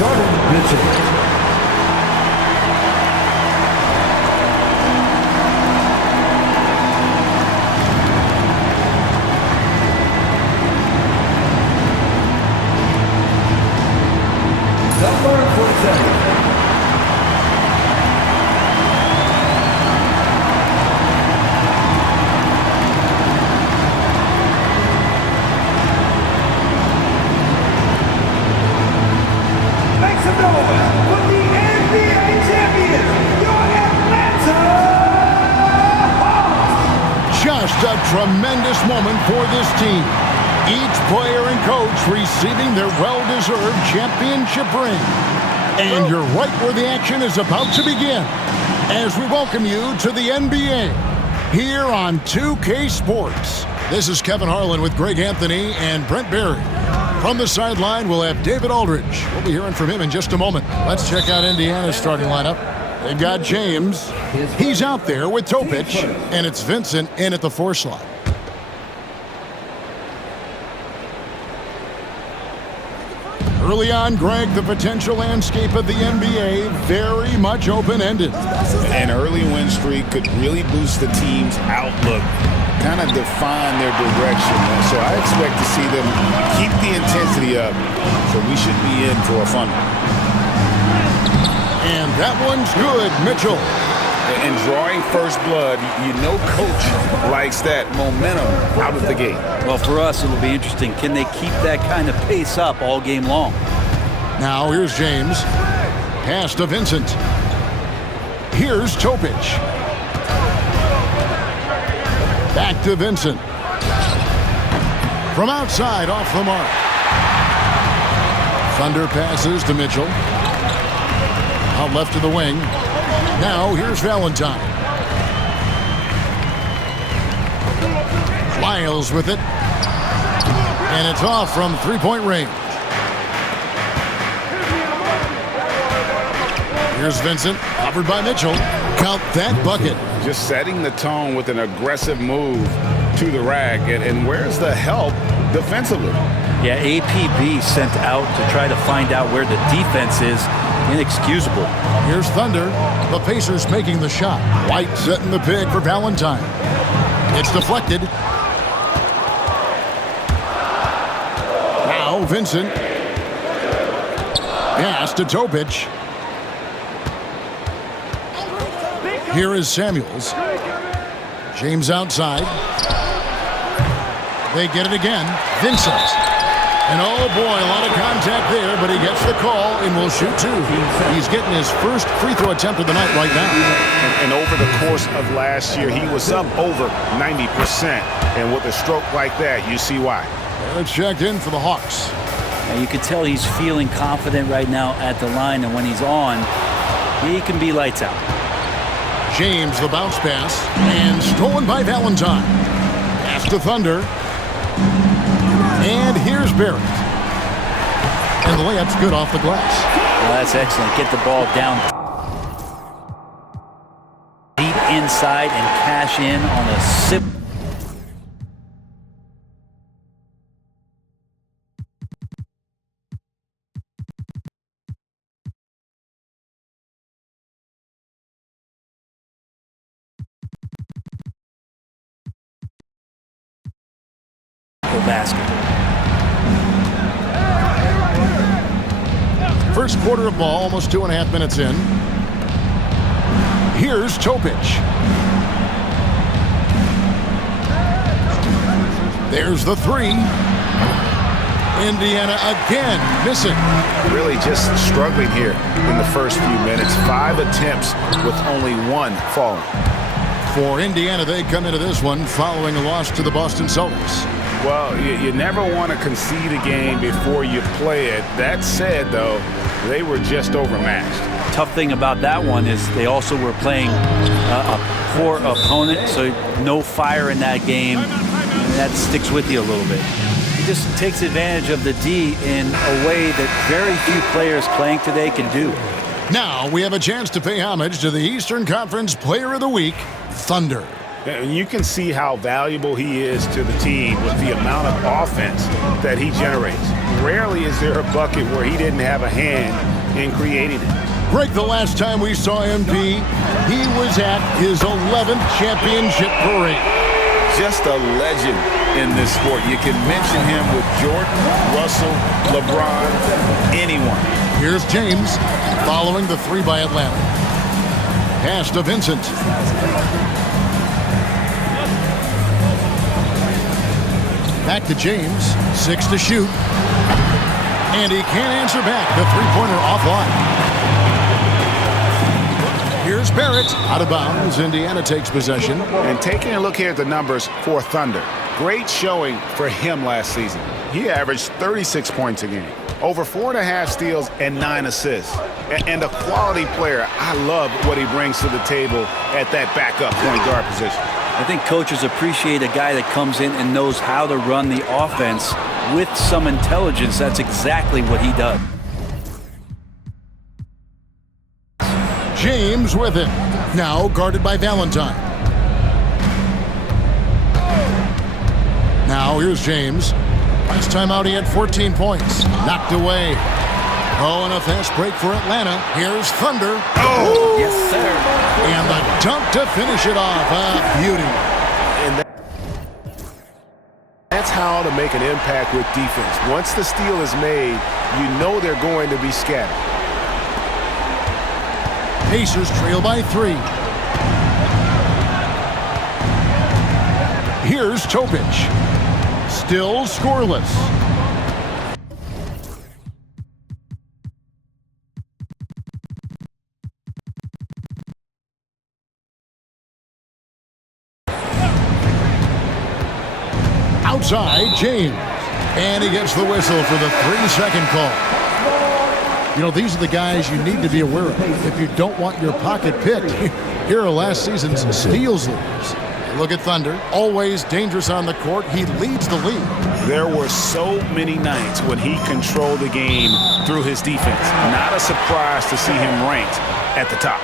Starting pitching. Number 47. Make some noise for the NBA champions, your Atlanta Hawks! Just a tremendous moment for this team. Each player and coach receiving their well-deserved championship ring. And you're right where the action is about to begin as we welcome you to the NBA here on 2K Sports. This is Kevin Harlan with Greg Anthony and Brent Barry. From the sideline, we'll have David Aldridge. We'll be hearing from him in just a moment. Let's check out Indiana's starting lineup. They've got James. He's out there with Topic, and it's Vincent in at the 4 slot. Early on, Greg, the potential landscape of the NBA very much open-ended. An early win streak could really boost the team's outlook, kind of define their direction. So I expect to see them keep the intensity up. So we should be in for a fun one. And that one's good, Mitchell. And drawing first blood, you know coach likes that momentum out of the gate. Well, for us, it'll be interesting. Can they keep that kind of pace up all game long? Now, here's James. Pass to Vincent. Here's Topic. Back to Vincent. From outside, off the mark. Thunder passes to Mitchell. Out left to the wing. Now, here's Valentine. Lyles with it. And it's off from three-point range. Here's Vincent, covered by Mitchell. Count that bucket. Just setting the tone with an aggressive move to the rack. And where's the help defensively? Yeah, APB sent out to try to find out where the defense is. Inexcusable. Here's Thunder. The Pacers making the shot. White setting the pick for Valentine. It's deflected. Now Vincent. Pass to Topic. Here is Samuels. James outside. They get it again. Vincent. And oh boy, a lot of contact there, but he gets the call and will shoot 2. He's getting his first free throw attempt of the night right now. And over the course of last year, he was up over 90%. And with a stroke like that, you see why. They're checked in for the Hawks. And you can tell he's feeling confident right now at the line, and when he's on, he can be lights out. James, the bounce pass, and stolen by Valentine. Pass to Thunder. And here's Barrett. And the layup's good off the glass. Well, that's excellent. Get the ball down deep inside and cash in on a sip. Basket. First quarter of ball, almost 2.5 minutes in. Here's Topic. There's the 3. Indiana again missing. Really just struggling here in the first few minutes. 5 attempts with only 1 falling. For Indiana, they come into this one following a loss to the Boston Celtics. Well, you never want to concede a game before you play it. That said, though, they were just overmatched. Tough thing about that one is they also were playing a poor opponent, so no fire in that game. And that sticks with you a little bit. He just takes advantage of the D in a way that very few players playing today can do. Now we have a chance to pay homage to the Eastern Conference Player of the Week, Thunder. And you can see how valuable he is to the team with the amount of offense that he generates. Rarely is there a bucket where he didn't have a hand in creating it. Greg, the last time we saw MP, he was at his 11th championship parade. Just a legend in this sport. You can mention him with Jordan, Russell, LeBron, anyone. Here's James following the three by Atlanta. Pass to Vincent. Back to James. 6 to shoot. And he can't answer back. The three-pointer offline. Here's Barrett. Out of bounds. Indiana takes possession. And taking a look here at the numbers for Thunder. Great showing for him last season. He averaged 36 points a game, over 4.5 steals and 9 assists. And a quality player. I love what he brings to the table at that backup point guard position. I think coaches appreciate a guy that comes in and knows how to run the offense with some intelligence. That's exactly what he does. James with it. Now guarded by Valentine. Now here's James. Last time out he had 14 points. Knocked away. Oh, and a fast break for Atlanta. Here's Thunder. Oh! Yes, sir. And the dunk to finish it off. A beauty. And that's how to make an impact with defense. Once the steal is made, you know they're going to be scattered. Pacers trail by 3. Here's Topic. Still scoreless. Outside, James. And he gets the whistle for the 3-second call. You know, these are the guys you need to be aware of. If you don't want your pocket picked, here are last season's steals leaders. Look at Thunder, always dangerous on the court. He leads the league. There were so many nights when he controlled the game through his defense. Not a surprise to see him ranked at the top.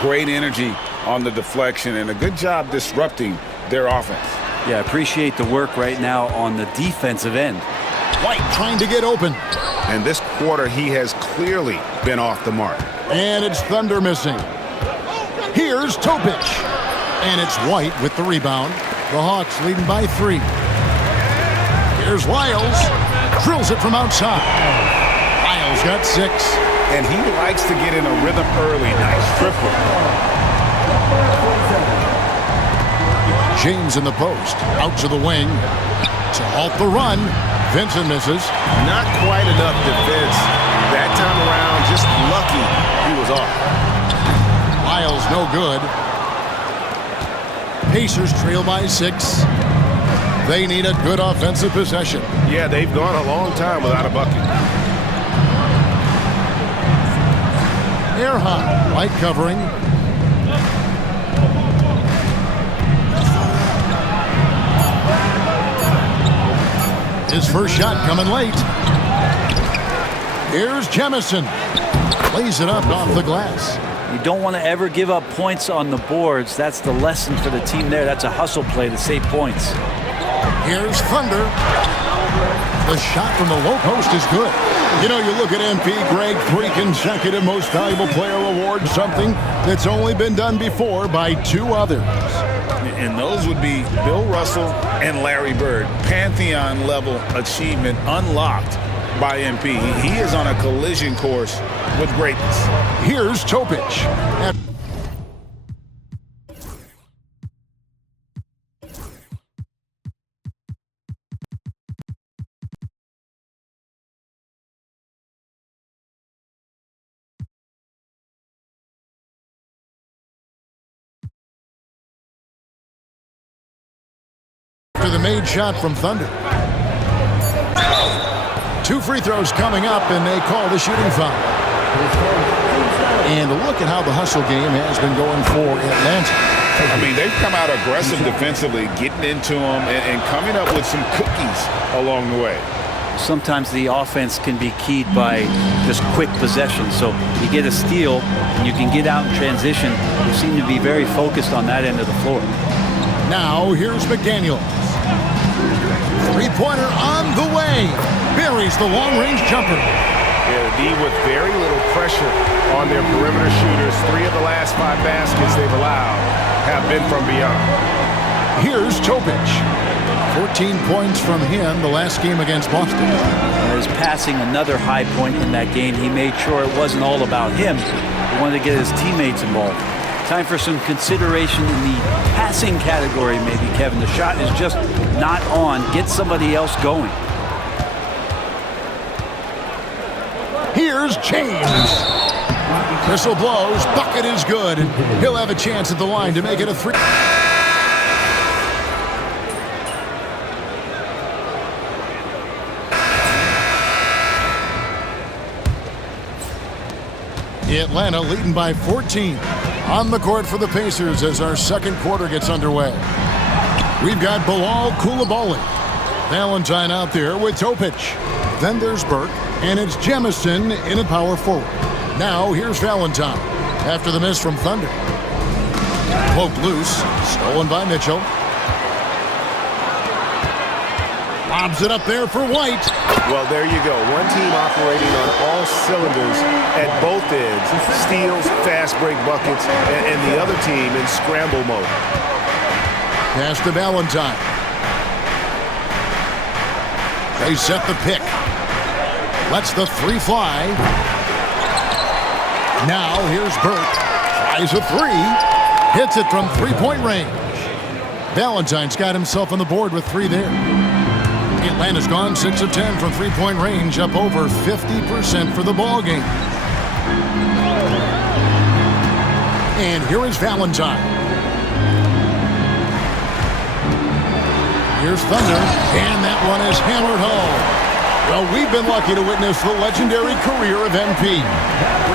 Great energy on the deflection and a good job disrupting their offense. Yeah, appreciate the work right now on the defensive end. White trying to get open. And this quarter, he has clearly been off the mark. And it's Thunder missing. Here's Topic. And it's White with the rebound. The Hawks leading by 3. Here's Lyles. Drills it from outside. Lyles got 6. And he likes to get in a rhythm early. Nice triple. James in the post. Out to the wing. To halt the run. Vincent misses. Not quite enough defense. That time around, just lucky he was off. Lyles no good. Pacers trail by 6. They need a good offensive possession. Yeah, they've gone a long time without a bucket. Air high. White covering. His first shot coming late. Here's Jemison. Lays it up off the glass. You don't want to ever give up points on the boards. That's the lesson for the team there. That's a hustle play to save points. Here's Thunder. The shot from the low post is good. You know, you look at MP, Greg, 3 consecutive Most Valuable Player award, something that's only been done before by 2 others. And those would be Bill Russell and Larry Bird. Pantheon-level achievement unlocked by MP. He is on a collision course with greatness. Here's Topic. To the made shot from Thunder. 2 free throws coming up, and they call the shooting foul. And look at how the hustle game has been going for Atlanta. I mean, they've come out aggressive defensively, getting into them and coming up with some cookies along the way. Sometimes the offense can be keyed by just quick possession. So you get a steal, and you can get out in transition. They seem to be very focused on that end of the floor. Now here's McDaniels. Three-pointer on the way. Buries the long-range jumper. Yeah, the D with very little pressure on their perimeter shooters. 3 of the last 5 baskets they've allowed have been from beyond. Here's Topic. 14 points from him the last game against Boston. His passing, another high point in that game. He made sure it wasn't all about him. He wanted to get his teammates involved. Time for some consideration in the passing category, maybe, Kevin. The shot is just not on. Get somebody else going. Here's James. Whistle blows. Bucket is good. And he'll have a chance at the line to make it a 3. Atlanta leading by 14. On the court for the Pacers as our second quarter gets underway. We've got Bilal Coulibaly. Valentine out there with Topic. Then there's Burke, and it's Jamison in a power forward. Now here's Valentine after the miss from Thunder. Poked loose, stolen by Mitchell. Lobs it up there for White. Well, there you go. One team operating on all cylinders at both ends. Steals, fast break buckets, and the other team in scramble mode. Pass to Valentine. They set the pick. Lets the 3 fly. Now here's Burke. Tries a 3. Hits it from 3-point range. Valentine's got himself on the board with 3 there. Atlanta's gone 6 of 10 from 3-point range, up over 50% for the ball game. And here is Valentine. Here's Thunder, and that one is hammered home. Well, we've been lucky to witness the legendary career of MP.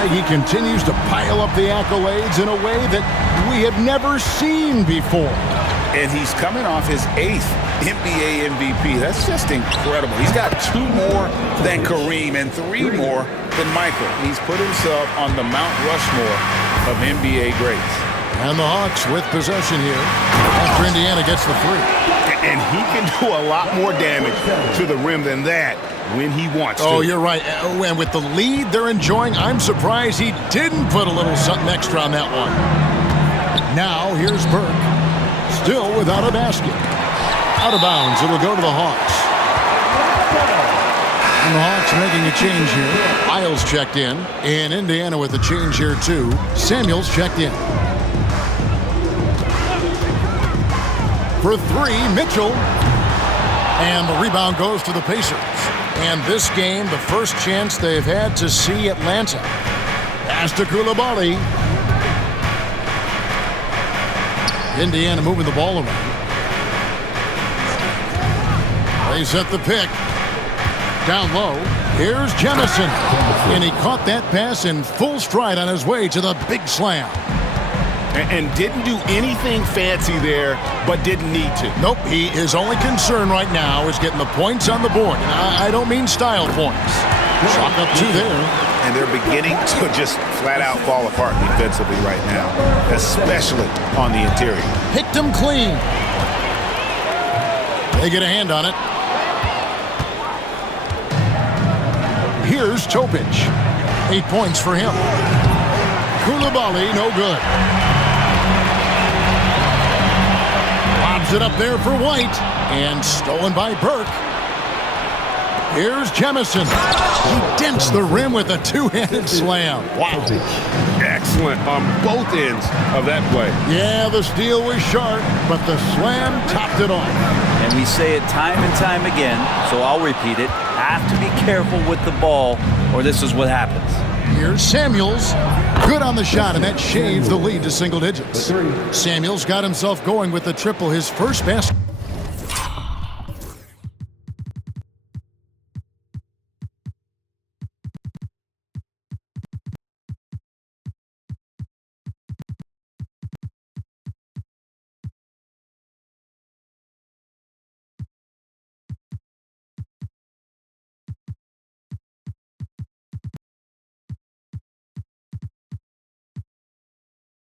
He continues to pile up the accolades in a way that we have never seen before. And he's coming off his 8th NBA MVP. That's just incredible. He's got 2 more than Kareem and 3 more than Michael. He's put himself on the Mount Rushmore of NBA greats. And the Hawks with possession here after Indiana gets the 3. And he can do a lot more damage to the rim than that when he wants to. Oh, you're right. And with the lead they're enjoying, I'm surprised he didn't put a little something extra on that one. Now here's Burke. Still without a basket. Out of bounds. It'll go to the Hawks. And the Hawks making a change here. Isles checked in. And Indiana with a change here, too. Samuels checked in. For 3, Mitchell. And the rebound goes to the Pacers. And this game, the first chance they've had to see Atlanta. Pass to Coulibaly. Indiana moving the ball around. They set the pick. Down low. Here's Jamison. And he caught that pass in full stride on his way to the big slam. And didn't do anything fancy there, but didn't need to. Nope, his only concern right now is getting the points on the board. And I don't mean style points. Chalk up 2 there. And they're beginning to just flat out fall apart defensively right now, especially on the interior. Picked him clean. They get a hand on it. Here's Topic. 8 points for him. Coulibaly, no good. Lobs it up there for White. And stolen by Burke. Here's Jamison. He dents the rim with a 2-handed slam. Wow. Excellent on both ends of that play. Yeah, the steal was sharp, but the slam topped it off. And we say it time and time again, so I'll repeat it. Have to be careful with the ball, or this is what happens. Here's Samuels. Good on the shot, and that shaves the lead to single digits. Samuels got himself going with the triple, his first basket.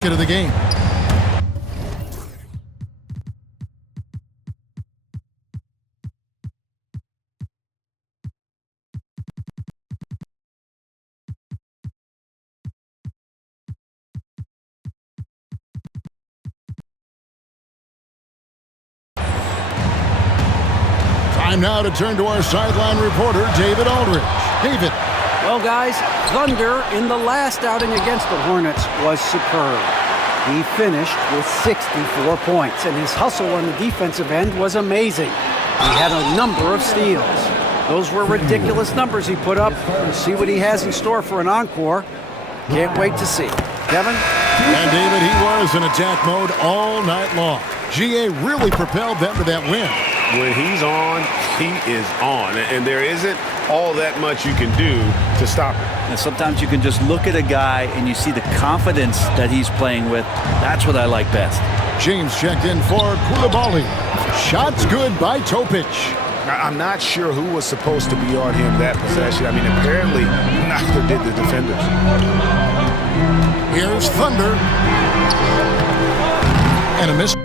Of the game. Time now to turn to our sideline reporter, David Aldridge. David. Well, guys, Thunder in the last outing against the Hornets was superb. He finished with 64 points, and his hustle on the defensive end was amazing. He had a number of steals. Those were ridiculous numbers he put up. We'll see what he has in store for an encore. Can't wait to see. Kevin? And David, he was in attack mode all night long. GA really propelled them to that win. When he's on, he is on. And there isn't all that much you can do to stop him. And sometimes you can just look at a guy and you see the confidence that he's playing with. That's what I like best. James checked in for Koulibaly. Shots good by Topic. I'm not sure who was supposed to be on him that possession. I mean, apparently neither did the defenders. Here's Thunder. And a miss.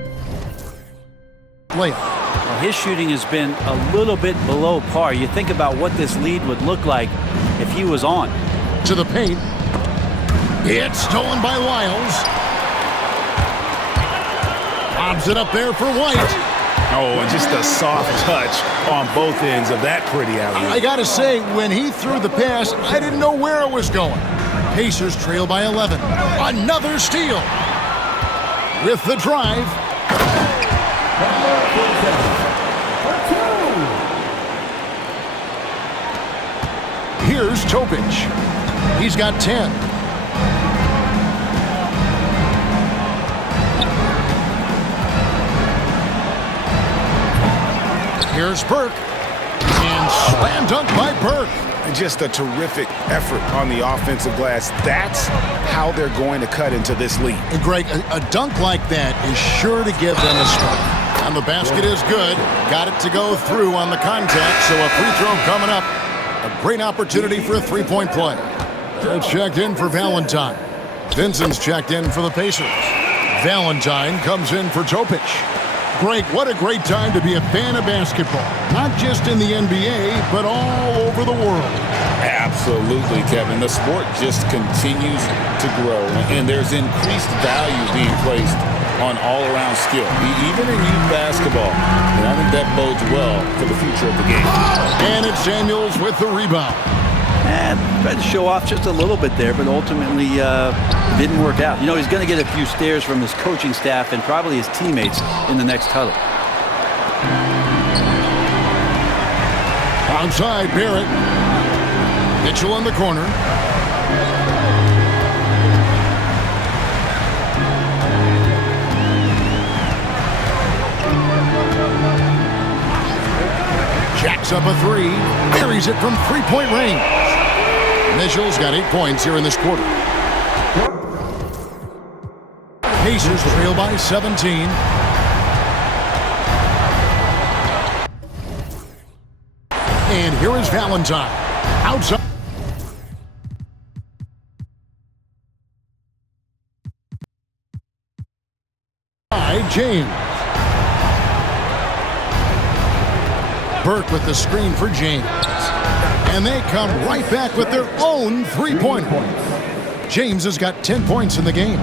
Layup. Well, his shooting has been a little bit below par. You think about what this lead would look like if he was on. To the paint. It's stolen by Lyles. Lobs it up there for White. Oh, and just a soft touch on both ends of that pretty alley. I gotta say, when he threw the pass, I didn't know where it was going. Pacers trail by 11. Another steal. With the drive. Here's Topic. He's got 10. Here's Burke. And slam dunk by Burke. Just a terrific effort on the offensive glass. That's how they're going to cut into this lead. And Greg, a dunk like that is sure to give them a spot. And the basket is good. Got it to go through on the contact, so a free throw coming up. A great opportunity for a three-point play. They're checked in for Valentine. Vincent's checked in for the Pacers. Valentine comes in for Topic. Greg, what a great time to be a fan of basketball. Not just in the NBA, but all over the world. Absolutely, Kevin. The sport just continues to grow, and there's increased value being placed on all-around skill, even in youth basketball. And I think that bodes well for the future of the game. And it's Samuels with the rebound. And tried to show off just a little bit there, but ultimately didn't work out. You know, he's going to get a few stares from his coaching staff and probably his teammates in the next huddle. Outside, Barrett. Mitchell in the corner. Jacks up a three. Carries it from three-point range. Mitchell's got 8 points here in this quarter. Pacers trail by 17. And here is Valentine. Outside. James. Burke with the screen for James. And they come right back with their own three-pointer. James has got 10 points in the game.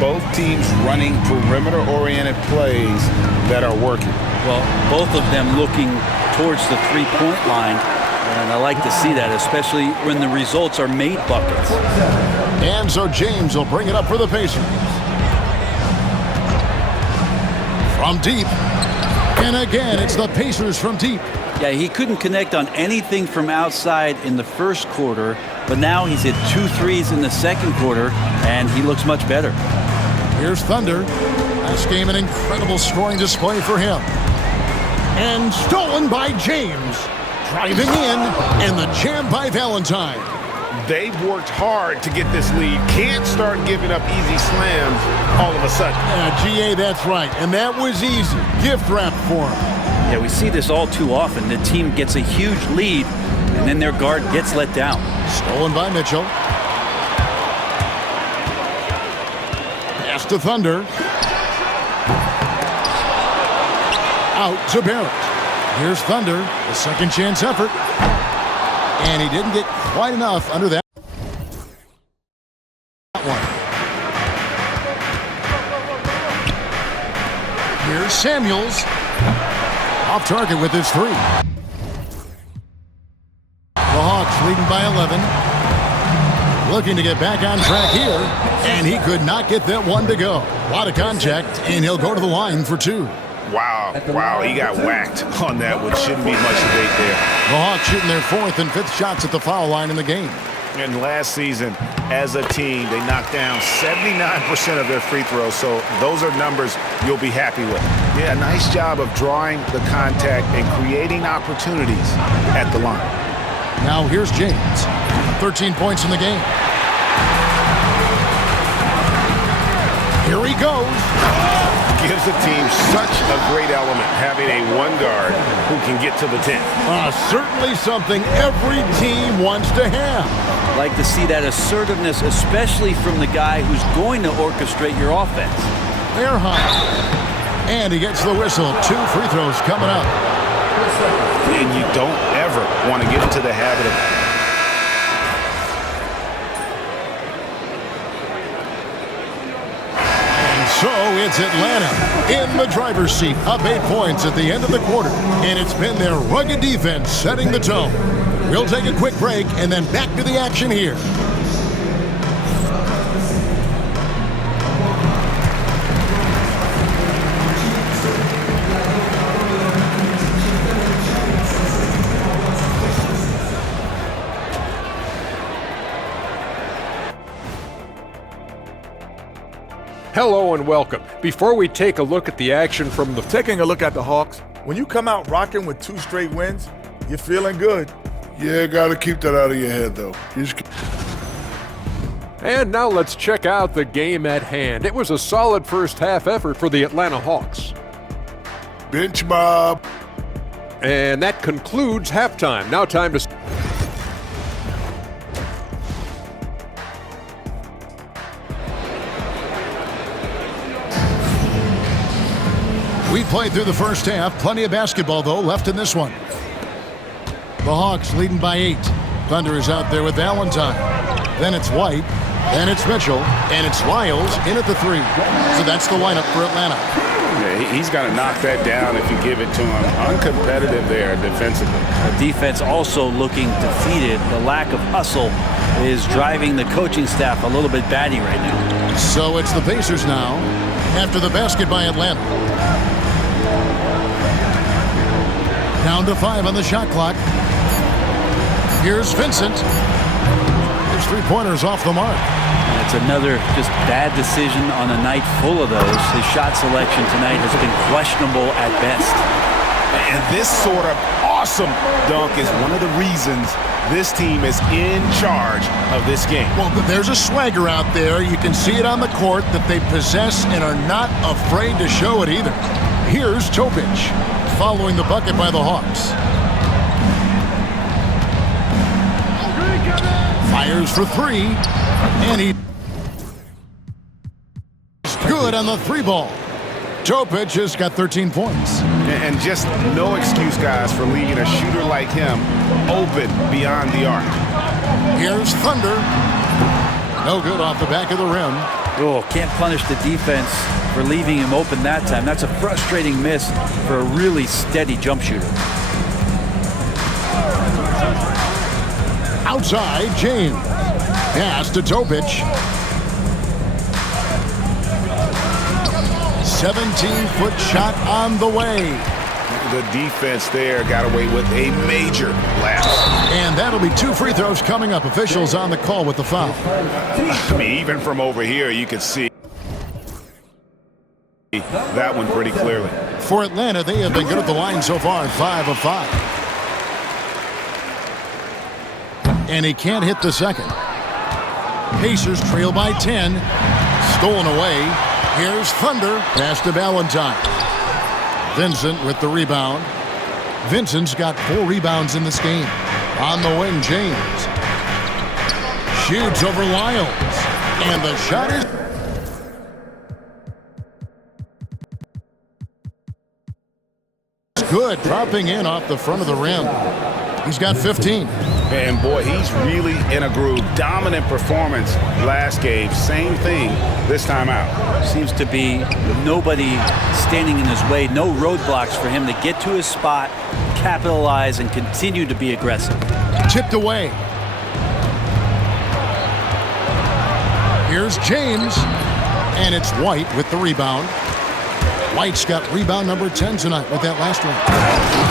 Both teams running perimeter-oriented plays that are working. Well, both of them looking towards the three-point line. And I like to see that, especially when the results are made buckets. And so James will bring it up for the Pacers. From deep. And again, it's the Pacers from deep. Yeah, he couldn't connect on anything from outside in the first quarter, but now he's hit 2 threes in the second quarter, and he looks much better. Here's Thunder. Last game, an incredible scoring display for him. And stolen by James. Driving in, and the jam by Valentine. They've worked hard to get this lead. Can't start giving up easy slams all of a sudden. GA, that's right. And that was easy. Gift wrap for him. Yeah, we see this all too often. The team gets a huge lead, and then their guard gets let down. Stolen by Mitchell. Pass to Thunder. Out to Barrett. Here's Thunder, a second chance effort. And he didn't get quite enough under that one. Here's Samuels. Off target with his three. leading by 11. Looking to get back on track here, and he could not get that one to go. A lot of contact, and he'll go to the line for 2. Wow, he got whacked on that one. Shouldn't be much debate there. The Hawks shooting their 4th and 5th shots at the foul line in the game. And last season, as a team, they knocked down 79% of their free throws, so those are numbers you'll be happy with. Yeah, nice job of drawing the contact and creating opportunities at the line. Now here's James. 13 points in the game. Here he goes. Gives the team such a great element, having a one guard who can get to the 10. Certainly something every team wants to have. Like to see that assertiveness, especially from the guy who's going to orchestrate your offense. They're high. And he gets the whistle. 2 free throws coming up. And you don't ever want to get into the habit of So it's Atlanta in the driver's seat, up 8 points at the end of the quarter. And it's been their rugged defense setting the tone. We'll take a quick break and then back to the action here. Hello and welcome. Before we take a look at the action from the... Taking a look at the Hawks, when you come out rocking with 2 straight wins, you're feeling good. Yeah, got to keep that out of your head, though. And now let's check out the game at hand. It was a solid first half effort for the Atlanta Hawks. Bench mob. And that concludes halftime. Now time to... We played through the first half. Plenty of basketball, though, left in this one. The Hawks leading by 8. Thunder is out there with Valentine. Then it's White. Then it's Mitchell. And it's Lyles in at the 3. So that's the lineup for Atlanta. Yeah, he's got to knock that down if you give it to him. Uncompetitive there defensively. The defense also looking defeated. The lack of hustle is driving the coaching staff a little bit batty right now. So it's the Pacers now after the basket by Atlanta. Down to 5 on the shot clock. Here's Vincent. His 3-pointers off the mark. That's another just bad decision on a night full of those. His shot selection tonight has been questionable at best. And this sort of awesome dunk is one of the reasons this team is in charge of this game. Well, there's a swagger out there. You can see it on the court that they possess and are not afraid to show it either. Here's Topic following the bucket by the Hawks. Fires for 3. And he's good on the 3-ball. Topic has got 13 points. And just no excuse, guys, for leaving a shooter like him open beyond the arc. Here's Thunder. No good off the back of the rim. Oh, can't punish the defense for leaving him open that time. That's a frustrating miss for a really steady jump shooter. Outside, James. Pass to Topic. 17-foot shot on the way. The defense there got away with a major lapse. And that'll be 2 free throws coming up. Officials on the call with the foul. I mean, even from over here, you could see that one pretty clearly. For Atlanta, they have been good at the line so far, 5 of 5. And he can't hit the second. Pacers trail by 10. Stolen away. Here's Thunder. Pass to Valentine. Vincent with the rebound. Vincent's got 4 rebounds in this game. On the wing, James. Shoots over Lyles. And the shot is good. Dropping in off the front of the rim. He's got 15. And boy, he's really in a groove. Dominant performance last game. Same thing this time out. Seems to be nobody standing in his way. No roadblocks for him to get to his spot, capitalize, and continue to be aggressive. Tipped away. Here's James. And it's White with the rebound. White's got rebound number 10 tonight with that last one.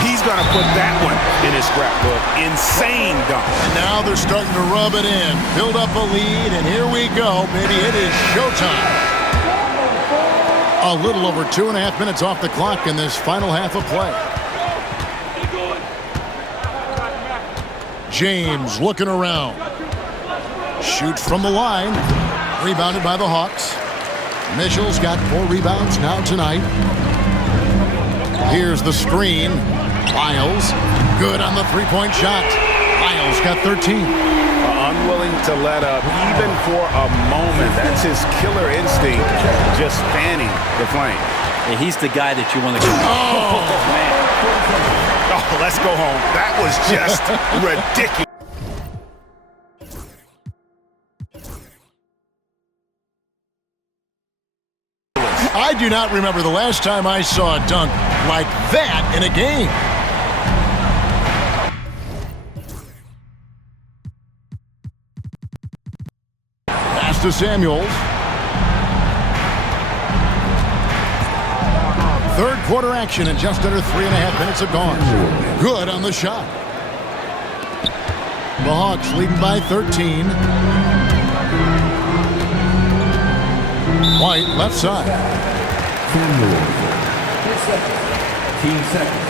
He's going to put that one in his scrapbook. Insane dunk. And now they're starting to rub it in. Build up a lead, and here we go, baby. It is showtime. A little over 2.5 minutes off the clock in this final half of play. James looking around. Shoots from the line. Rebounded by the Hawks. Mitchell's got 4 rebounds now tonight. Here's the screen. Lyles, good on the three-point shot. Lyles got 13. Unwilling to let up even for a moment. That's his killer instinct, just fanning the flame. Yeah, he's the guy that you want to go. Oh, man. Oh, let's go home. That was just ridiculous. I do not remember the last time I saw a dunk like that in a game. Pass to Samuels. Third quarter action and just under 3.5 minutes have gone. Good on the shot. The Hawks leading by 13. White left side. Team second.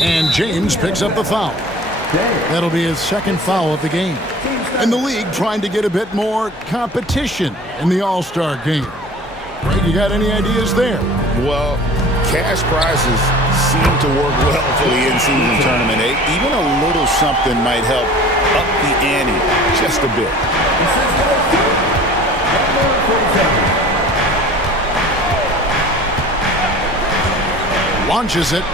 And James picks up the foul. That'll be his second foul of the game. And the league trying to get a bit more competition in the All-Star game. Greg, you got any ideas there? Well, cash prizes seem to work well for the in-season tournament. Even a little something might help up the ante just a bit. Launches it.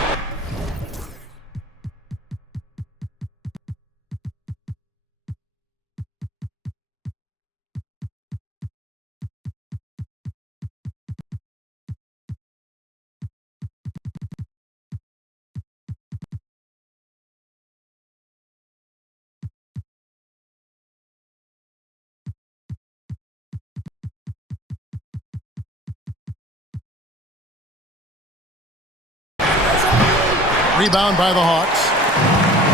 Rebound by the Hawks.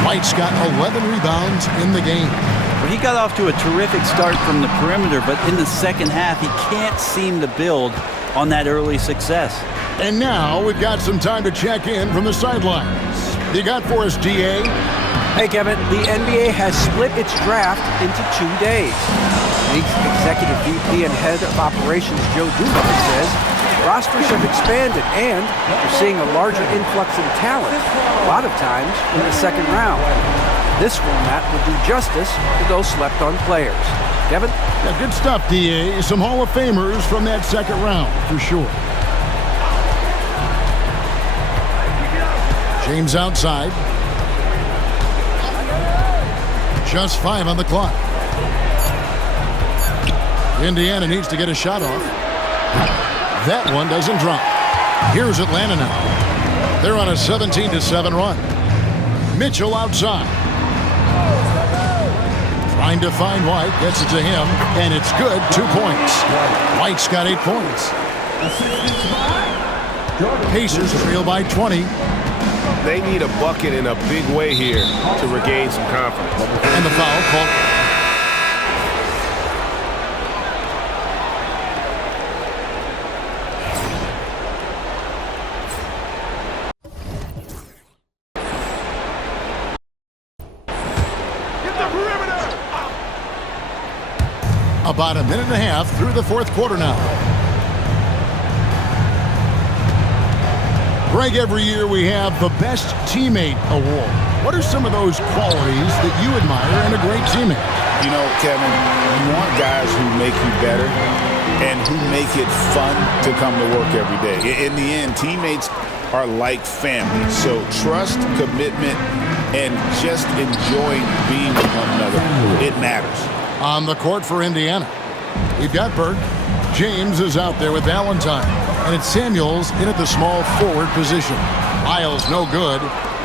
White's got 11 rebounds in the game. Well, he got off to a terrific start from the perimeter, but in the second half, he can't seem to build on that early success. And now we've got some time to check in from the sidelines. You got for us, DA? Hey, Kevin, the NBA has split its draft into 2 days. League's executive VP and head of operations, Joe Dumars, says rosters have expanded and we're seeing a larger influx in talent, a lot of times in the second round. This format would do justice to those slept-on players. Kevin? Yeah, good stuff, DA. Some Hall of Famers from that second round, for sure. James outside. Just 5 on the clock. Indiana needs to get a shot off. That one doesn't drop. Here's Atlanta now. They're on a 17-7 run. Mitchell outside. Trying to find White. Gets it to him. And it's good. 2 points. White's got 8 points. Pacers trail by 20. They need a bucket in a big way here to regain some confidence. And the foul called. About a minute and a half through the fourth quarter now. Greg, every year we have the Best Teammate Award. What are some of those qualities that you admire in a great teammate? You know, Kevin, you want guys who make you better and who make it fun to come to work every day. In the end, teammates are like family. So trust, commitment, and just enjoying being with one another, it matters. On the court for Indiana, you've got Burke. James is out there with Valentine. And it's Samuels in at the small forward position. Lyles no good.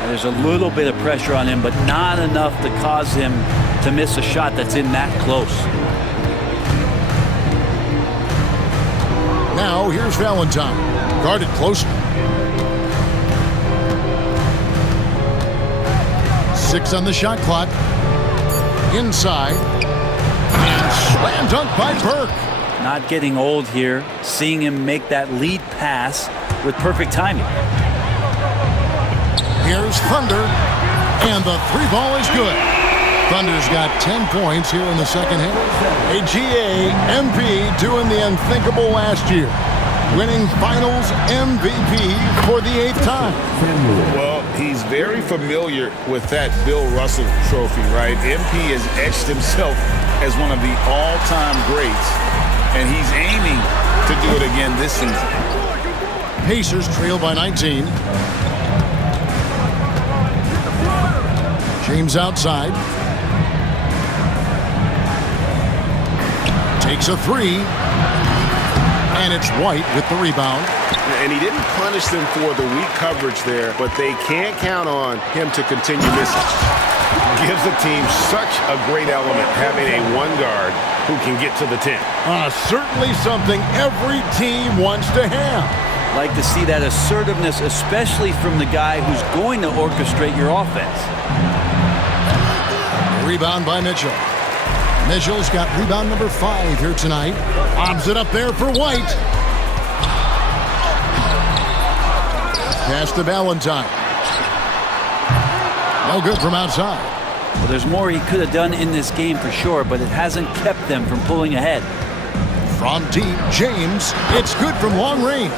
There's a little bit of pressure on him, but not enough to cause him to miss a shot that's in that close. Now here's Valentine, guarded closer. 6 on the shot clock. Inside. And slam dunk by Burke. Not getting old here, seeing him make that lead pass with perfect timing. Here's Thunder, and the 3-ball is good. Thunder's got 10 points here in the second half. A GA MP doing the unthinkable last year, winning Finals MVP for the 8th time. Well, he's very familiar with that Bill Russell trophy, right? MP has etched himself as one of the all-time greats, and he's aiming to do it again this season. Pacers trail by 19. James outside. Takes a 3. And it's White with the rebound. And he didn't punish them for the weak coverage there, but they can't count on him to continue missing. Gives the team such a great element having a one guard who can get to the 10. Certainly something every team wants to have. Like to see that assertiveness, especially from the guy who's going to orchestrate your offense. Rebound by Mitchell. Mitchell's got rebound number 5 here tonight. Lobs it up there for White. Pass to Valentine. No good from outside. Well, there's more he could have done in this game for sure, but it hasn't kept them from pulling ahead. From deep, James. It's good from long range.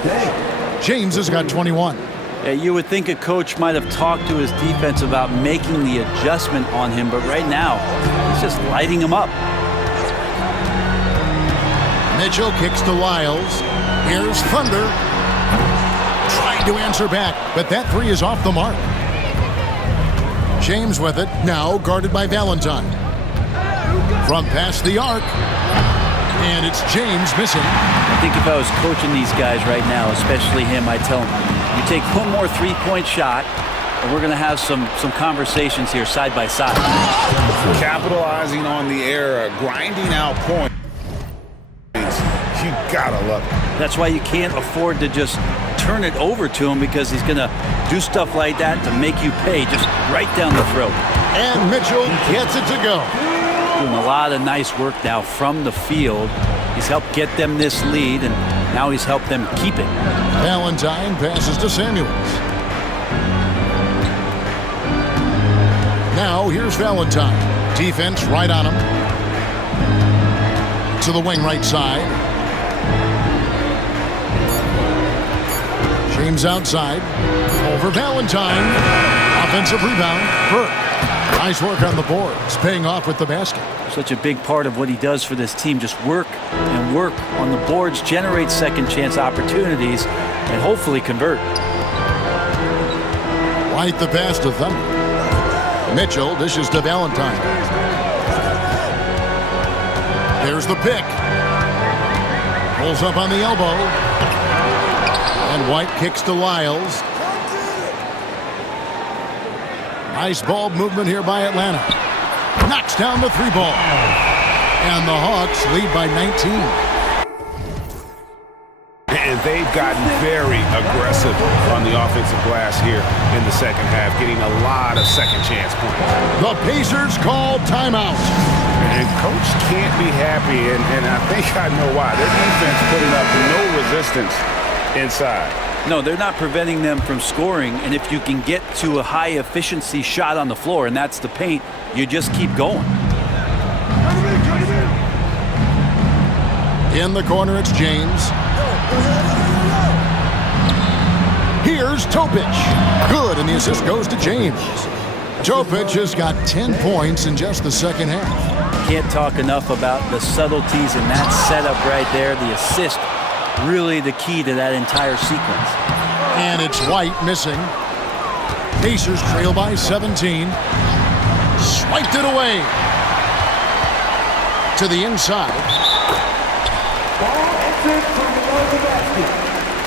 James has got 21. Yeah, you would think a coach might have talked to his defense about making the adjustment on him, but right now, he's just lighting him up. Mitchell kicks to Lyles. Here's Thunder. Trying to answer back, but that 3 is off the mark. James with it, now guarded by Valentine. From past the arc. And it's James missing. I think if I was coaching these guys right now, especially him, I'd tell him, you take one more 3-point shot, and we're going to have some conversations here side by side. Capitalizing on the error, grinding out points. You gotta love it. That's why you can't afford to just turn it over to him, because he's going to do stuff like that to make you pay just right down the throat. And Mitchell gets it to go. Doing a lot of nice work now from the field. He's helped get them this lead, and now he's helped them keep it. Valentine passes to Samuels. Now here's Valentine. Defense right on him. To the wing right side. James outside. Over Valentine. Offensive rebound. Burke. Nice work on the boards. Paying off with the basket. Such a big part of what he does for this team. Just work and work on the boards. Generate second chance opportunities. And hopefully convert. White the pass to Thunder. Mitchell dishes to Valentine. There's the pick. Pulls up on the elbow. And White kicks to Lyles. Nice ball movement here by Atlanta. Knocks down the 3-ball. And the Hawks lead by 19. And they've gotten very aggressive on the offensive glass here in the second half, getting a lot of second chance points. The Pacers call timeout. And Coach can't be happy, and I think I know why. Their defense putting up no resistance inside. No, they're not preventing them from scoring, and if you can get to a high-efficiency shot on the floor, and that's the paint, you just keep going. In the corner, it's James. Here's Topic. Good, and the assist goes to James. Topic has got 10 points in just the second half. Can't talk enough about the subtleties in that setup right there. The assist, really the key to that entire sequence. And it's White missing. Pacers trail by 17. Swiped it away. To the inside. Ball exits from below the basket.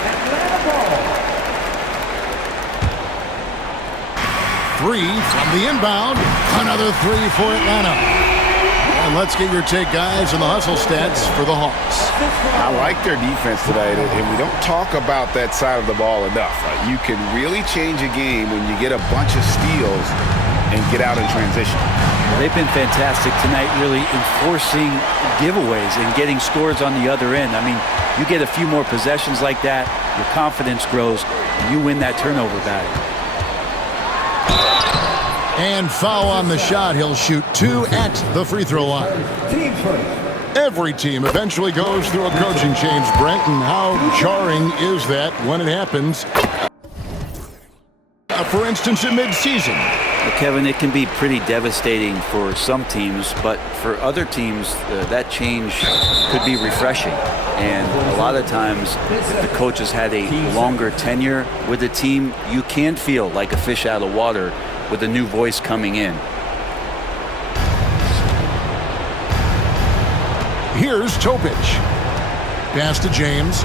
Atlanta ball. three from the inbound. Another three for Atlanta. And let's get your take, guys, on the hustle stats for the Hawks. I like their defense tonight, and we don't talk about that side of the ball enough. You can really change a game when you get a bunch of steals and get out in transition. They've been fantastic tonight, really enforcing giveaways and getting scores on the other end. I mean, you get a few more possessions like that, your confidence grows, and you win that turnover battle. And foul on the shot. He'll shoot 2 at the free throw line. Every team eventually goes through a coaching change, Brent, and how jarring is that when it happens? For instance, in midseason. Well, Kevin, it can be pretty devastating for some teams, but for other teams, that change could be refreshing. And a lot of times, if the coach has had a longer tenure with the team, you can feel like a fish out of water with a new voice coming in. Here's Topic. Pass to James.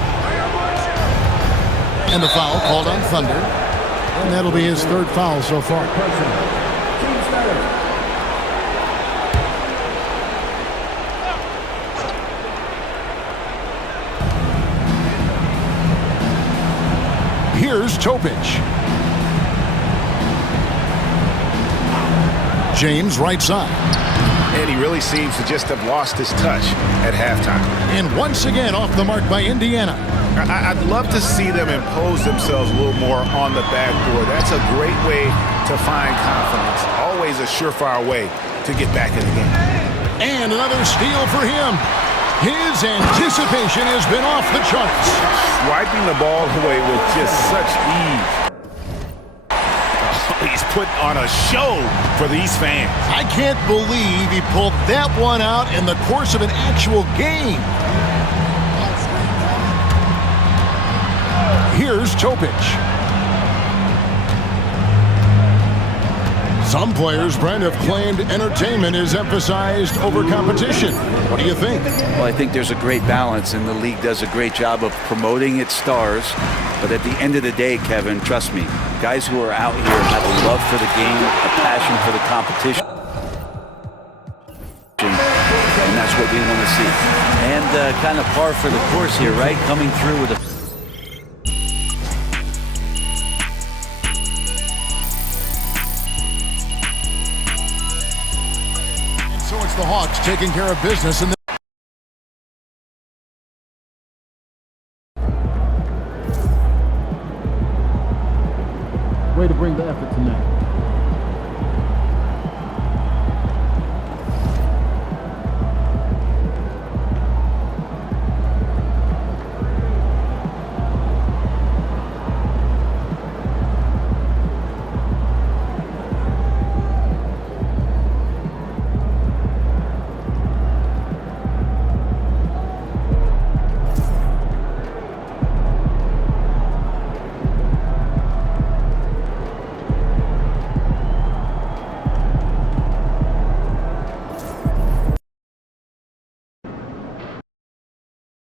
And the foul called on Thunder. And that'll be his third foul so far. Here's Topic. James right side. And he really seems to just have lost his touch at halftime. And once again off the mark by Indiana. I'd love to see them impose themselves a little more on the backboard. That's a great way to find confidence. Always a surefire way to get back in the game. And another steal for him. His anticipation has been off the charts. Swiping the ball away with just such ease. He's putting on a show for these fans. I can't believe he pulled that one out in the course of an actual game. Here's Topic. Some players, Brent, have claimed entertainment is emphasized over competition. What do you think? Well, I think there's a great balance, and the league does a great job of promoting its stars. But at the end of the day, Kevin, trust me, guys who are out here have a love for the game, a passion for the competition. And that's what we want to see. And kind of par for the course here, right? Coming through with a... So it's the Hawks taking care of business in the way to bring the effort tonight.